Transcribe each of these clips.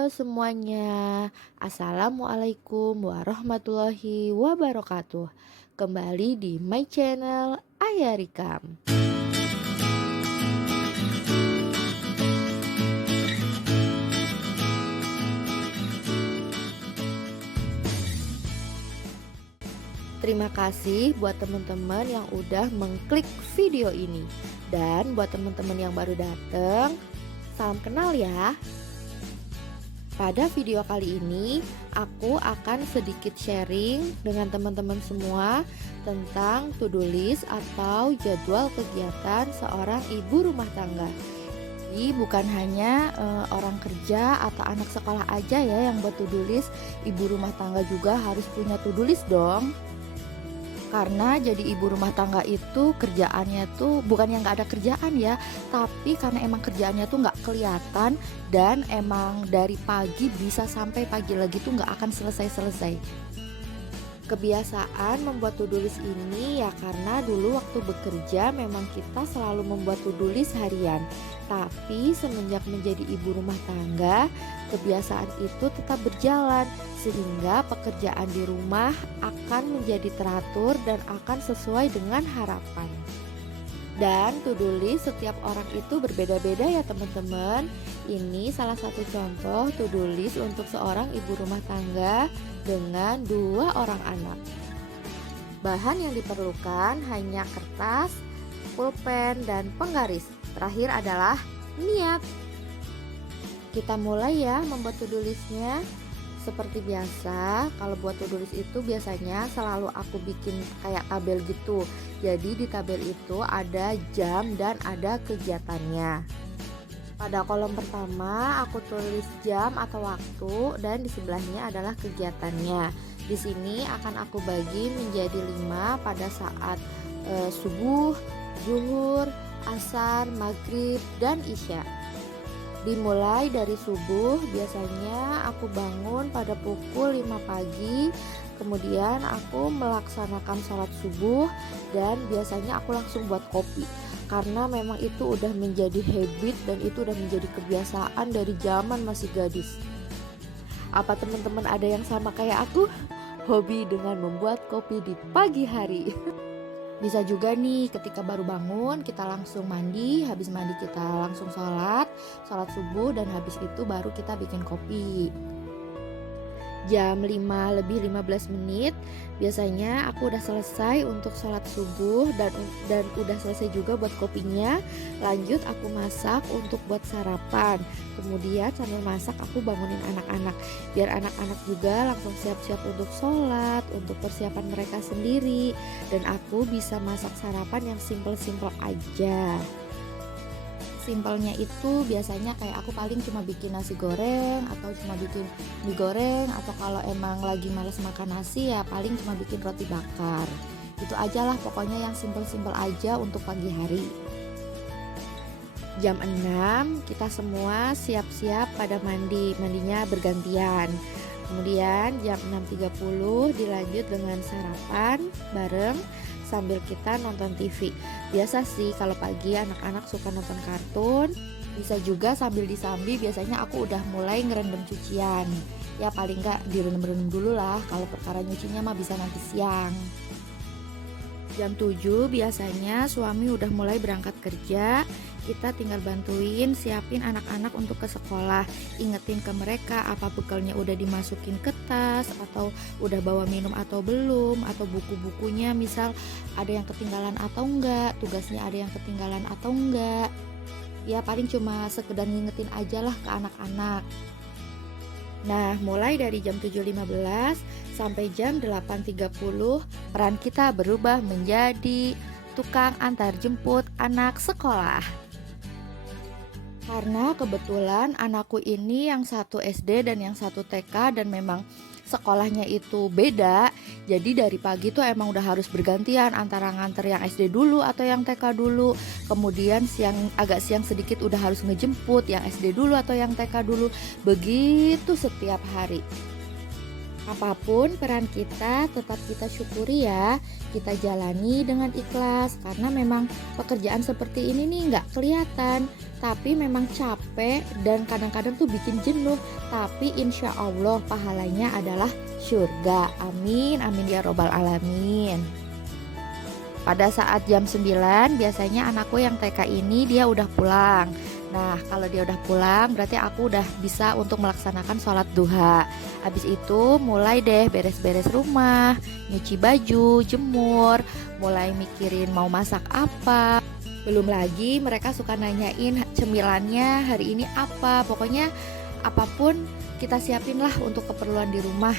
Halo semuanya, Assalamualaikum warahmatullahi wabarakatuh. Kembali di my channel Ayah Rikam. Terima kasih buat teman-teman yang udah mengklik video ini. Dan buat teman-teman yang baru datang, salam kenal ya. Pada video kali ini, aku akan sedikit sharing dengan teman-teman semua tentang to-do list atau jadwal kegiatan seorang ibu rumah tangga. Jadi bukan hanya orang kerja atau anak sekolah aja ya yang buat to-do list, ibu rumah tangga juga harus punya to-do list dong. Karena jadi ibu rumah tangga itu kerjaannya tuh bukan yang nggak ada kerjaan ya, tapi karena emang kerjaannya tuh nggak kelihatan dan emang dari pagi bisa sampai pagi lagi tuh nggak akan selesai-selesai. Kebiasaan membuat to-do list ini ya karena dulu waktu bekerja memang kita selalu membuat to-do list harian. Tapi semenjak menjadi ibu rumah tangga, kebiasaan itu tetap berjalan sehingga pekerjaan di rumah akan menjadi teratur dan akan sesuai dengan harapan. Dan to-do list setiap orang itu berbeda-beda ya teman-teman. Ini salah satu contoh to-do list untuk seorang ibu rumah tangga dengan 2 orang anak. Bahan yang diperlukan hanya kertas, pulpen, dan penggaris. Terakhir adalah niat. Kita mulai ya membuat to-do listnya. Seperti biasa, kalau buat to-do list itu biasanya selalu aku bikin kayak tabel gitu. Jadi di tabel itu ada jam dan ada kegiatannya. Pada kolom pertama aku tulis jam atau waktu dan di sebelahnya adalah kegiatannya. Di sini akan aku bagi menjadi 5 pada saat subuh, zuhur, asar, maghrib, dan isya. Dimulai dari subuh, biasanya aku bangun pada pukul 5 pagi. Kemudian aku melaksanakan sholat subuh dan biasanya aku langsung buat kopi. Karena memang itu udah menjadi habit dan itu udah menjadi kebiasaan dari zaman masih gadis. Apa teman-teman ada yang sama kayak aku? Hobi dengan membuat kopi di pagi hari. Bisa juga nih ketika baru bangun kita langsung mandi, habis mandi kita langsung sholat subuh dan habis itu baru kita bikin kopi. Jam 5 lebih 15 menit biasanya aku udah selesai untuk sholat subuh dan udah selesai juga buat kopinya. Lanjut aku masak untuk buat sarapan. Kemudian sambil masak aku bangunin anak-anak biar anak-anak juga langsung siap-siap untuk sholat, untuk persiapan mereka sendiri. Dan aku bisa masak sarapan yang simple-simple aja. Simpelnya itu biasanya kayak aku paling cuma bikin nasi goreng atau cuma bikin mie goreng, atau kalau emang lagi males makan nasi ya paling cuma bikin roti bakar. Itu aja lah pokoknya yang simpel-simpel aja untuk pagi hari. Jam 6 kita semua siap-siap pada mandinya bergantian. Kemudian jam 6.30 dilanjut dengan sarapan bareng sambil kita nonton TV. Biasa sih kalau pagi anak-anak suka nonton kartun. Bisa juga sambil disambi biasanya aku udah mulai ngerendam cucian. Ya paling nggak direndam-rendam dulu lah, kalau perkara nyucinya mah bisa nanti siang. Jam 7 biasanya suami udah mulai berangkat kerja. Kita tinggal bantuin siapin anak-anak untuk ke sekolah, ingetin ke mereka apa bekalnya udah dimasukin ke tas, atau udah bawa minum atau belum, atau buku-bukunya misal ada yang ketinggalan atau enggak, tugasnya ada yang ketinggalan atau enggak. Ya paling cuma sekedar ngingetin aja lah ke anak-anak. Nah, mulai dari jam 7.15 sampai jam 8.30 peran kita berubah menjadi tukang antar jemput anak sekolah. Karena kebetulan anakku ini yang satu SD dan yang satu TK dan memang sekolahnya itu beda. Jadi dari pagi tuh emang udah harus bergantian antara nganter yang SD dulu atau yang TK dulu. Kemudian agak siang sedikit udah harus ngejemput yang SD dulu atau yang TK dulu. Begitu setiap hari. Apapun peran kita, tetap kita syukuri ya. Kita jalani dengan ikhlas karena memang pekerjaan seperti ini nih nggak kelihatan, tapi memang capek dan kadang-kadang tuh bikin jenuh. Tapi insya Allah pahalanya adalah surga. Amin, amin ya robbal alamin. Pada saat jam 9 biasanya anakku yang TK ini dia udah pulang. Nah, kalau dia udah pulang berarti aku udah bisa untuk melaksanakan sholat duha. Habis itu mulai deh beres-beres rumah, nyuci baju, jemur, mulai mikirin mau masak apa. Belum lagi mereka suka nanyain cemilannya hari ini apa. Pokoknya apapun kita siapin lah untuk keperluan di rumah.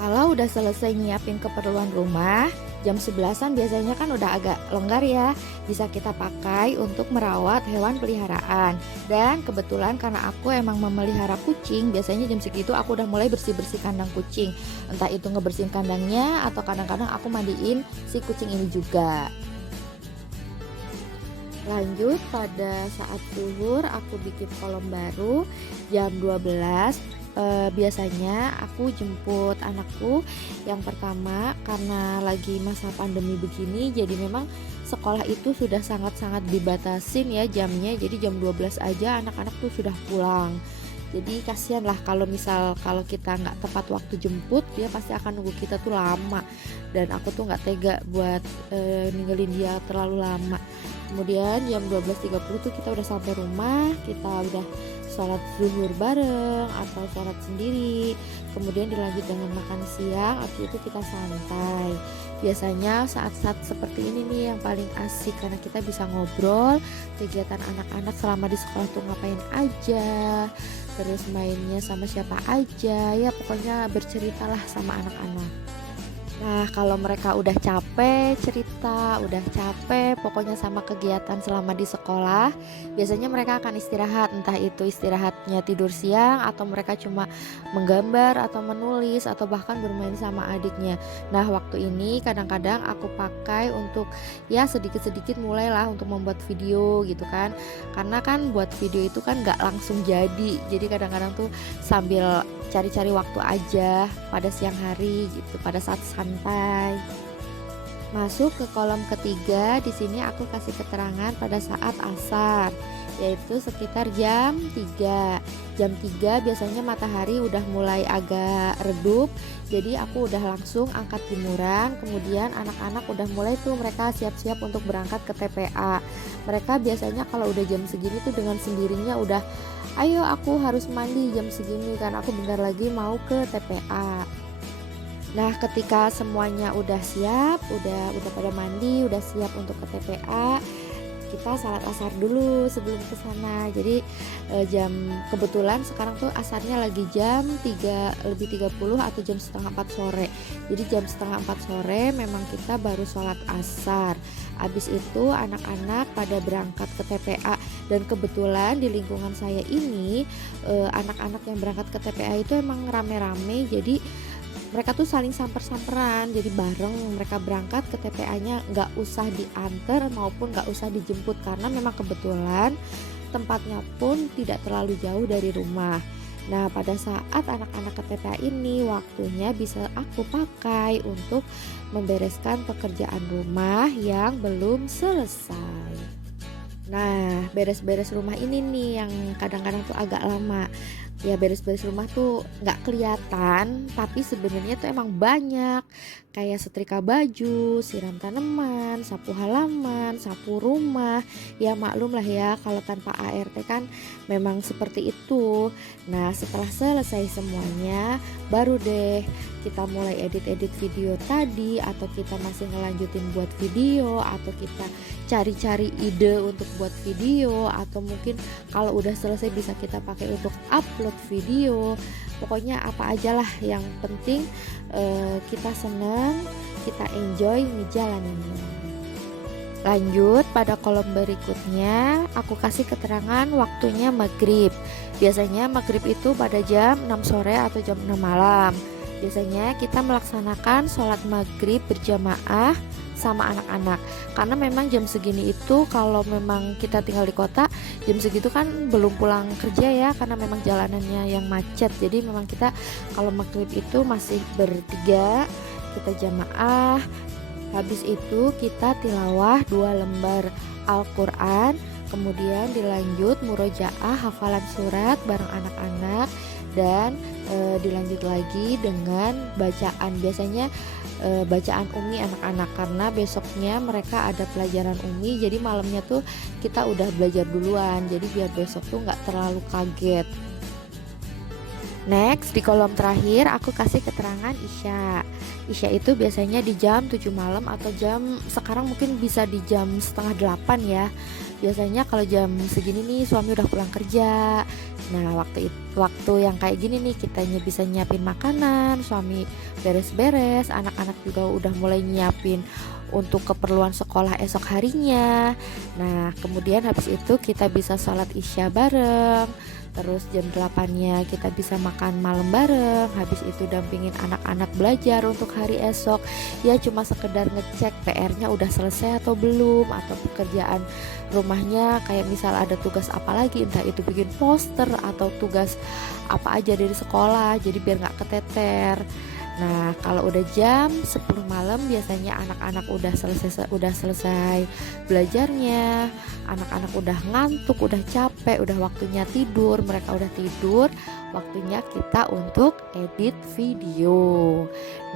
Kalau udah selesai nyiapin keperluan rumah, jam 11-an biasanya kan udah agak longgar ya. Bisa kita pakai untuk merawat hewan peliharaan. Dan kebetulan karena aku emang memelihara kucing, biasanya jam segitu aku udah mulai bersih-bersih kandang kucing. Entah itu ngebersihin kandangnya atau kadang-kadang aku mandiin si kucing ini juga. Lanjut pada saat zuhur aku bikin kolom baru jam 12. Biasanya aku jemput anakku yang pertama karena lagi masa pandemi begini, jadi memang sekolah itu sudah sangat-sangat dibatasin ya jamnya. Jadi jam 12 aja anak-anak tuh sudah pulang. Jadi kasihan lah kalau kita nggak tepat waktu jemput, dia pasti akan nunggu kita tuh lama. Dan aku tuh nggak tega buat ninggalin dia terlalu lama. Kemudian jam 12.30 tuh kita udah sampai rumah, kita udah sholat zuhur bareng atau sholat sendiri, kemudian dilanjut dengan makan siang. Habis itu kita santai. Biasanya saat-saat seperti ini nih yang paling asik karena kita bisa ngobrol kegiatan anak-anak selama di sekolah tuh ngapain aja, terus mainnya sama siapa aja, ya pokoknya berceritalah sama anak-anak. Nah, kalau mereka udah capek cerita, udah capek pokoknya sama kegiatan selama di sekolah, biasanya mereka akan istirahat, entah itu istirahatnya tidur siang atau mereka cuma menggambar atau menulis atau bahkan bermain sama adiknya. Nah, waktu ini kadang-kadang aku pakai untuk ya sedikit-sedikit mulailah untuk membuat video gitu kan. Karena kan buat video itu kan gak langsung jadi kadang-kadang tuh sambil cari-cari waktu aja pada siang hari gitu, pada saat santai. Masuk ke kolom ketiga, di sini aku kasih keterangan pada saat asar, yaitu sekitar jam 3. Jam 3 biasanya matahari udah mulai agak redup, jadi aku udah langsung angkat jemuran. Kemudian anak-anak udah mulai tuh mereka siap-siap untuk berangkat ke TPA. Mereka biasanya kalau udah jam segini tuh dengan sendirinya udah, ayo aku harus mandi jam segini kan aku bentar lagi mau ke TPA. Nah, ketika semuanya udah siap, udah pada mandi, udah siap untuk ke TPA, kita salat asar dulu sebelum ke sana. Jadi kebetulan sekarang tuh asarnya lagi jam 3:30 atau jam setengah 4 sore. Jadi jam setengah 4 sore memang kita baru sholat asar. Habis itu anak-anak pada berangkat ke TPA, dan kebetulan di lingkungan saya ini anak-anak yang berangkat ke TPA itu emang rame-rame. Jadi mereka tuh saling samper-samperan, jadi bareng mereka berangkat ke TPA-nya, nggak usah diantar maupun nggak usah dijemput karena memang kebetulan tempatnya pun tidak terlalu jauh dari rumah. Nah, pada saat anak-anak ke TPA ini waktunya bisa aku pakai untuk membereskan pekerjaan rumah yang belum selesai. Nah, beres-beres rumah ini nih yang kadang-kadang tuh agak lama. Ya, beres-beres rumah tuh nggak kelihatan, tapi sebenarnya tuh emang banyak. Kayak setrika baju, siram tanaman, sapu halaman, sapu rumah. Ya maklum lah ya, kalau tanpa ART kan memang seperti itu. Nah, setelah selesai semuanya, baru deh kita mulai edit-edit video tadi, atau kita masih ngelanjutin buat video, atau kita cari-cari ide untuk buat video, atau mungkin kalau udah selesai bisa kita pakai untuk upload video. Pokoknya apa aja lah, yang penting kita senang, kita enjoy ngejalaninnya. Lanjut pada kolom berikutnya, aku kasih keterangan waktunya maghrib. Biasanya maghrib itu pada jam 6 sore atau jam 6 malam. Biasanya kita melaksanakan sholat maghrib berjamaah sama anak-anak, karena memang jam segini itu kalau memang kita tinggal di kota, jam segitu kan belum pulang kerja ya, karena memang jalanannya yang macet. Jadi memang kita kalau maghrib itu masih bertiga, kita jamaah. Habis itu kita tilawah 2 lembar Al-Quran, kemudian dilanjut murojaah hafalan surat bareng anak-anak, dan dilanjut lagi dengan bacaan. Biasanya bacaan umi anak-anak, karena besoknya mereka ada pelajaran umi, jadi malamnya tuh kita udah belajar duluan, jadi biar besok tuh nggak terlalu kaget. Next, di kolom terakhir aku kasih keterangan Isya. Isya itu biasanya di jam 7 malam, atau sekarang mungkin bisa di jam setengah 8 ya. Biasanya kalau jam segini nih suami udah pulang kerja. Nah, waktu yang kayak gini nih kitanya bisa nyiapin makanan, suami beres-beres, anak-anak juga udah mulai nyiapin untuk keperluan sekolah esok harinya. Nah, kemudian habis itu kita bisa sholat Isya bareng. Terus jam 8-nya kita bisa makan malam bareng. Habis itu dampingin anak-anak belajar untuk hari esok. Ya cuma sekedar ngecek PR-nya udah selesai atau belum, atau pekerjaan rumahnya kayak misal ada tugas apa lagi, entah itu bikin poster atau tugas apa aja dari sekolah, jadi biar nggak keteter. Nah, kalau udah jam 10 malam biasanya anak-anak udah selesai belajarnya, anak-anak udah ngantuk, udah capek, udah waktunya tidur, mereka udah tidur, waktunya kita untuk edit video.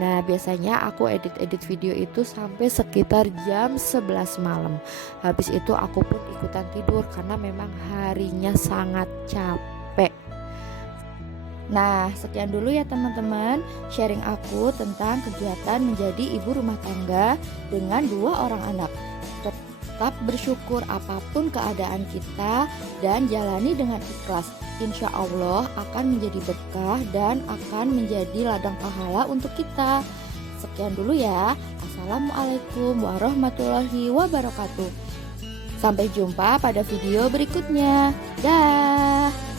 Nah, biasanya aku edit video itu sampai sekitar jam 11 malam. Habis itu aku pun ikutan tidur karena memang harinya sangat capek. Nah, sekian dulu ya teman-teman, sharing aku tentang kegiatan menjadi ibu rumah tangga dengan 2 orang anak. Tetap bersyukur apapun keadaan kita dan jalani dengan ikhlas. Insya Allah akan menjadi berkah dan akan menjadi ladang pahala untuk kita. Sekian dulu ya. Assalamualaikum warahmatullahi wabarakatuh. Sampai jumpa pada video berikutnya. Dah.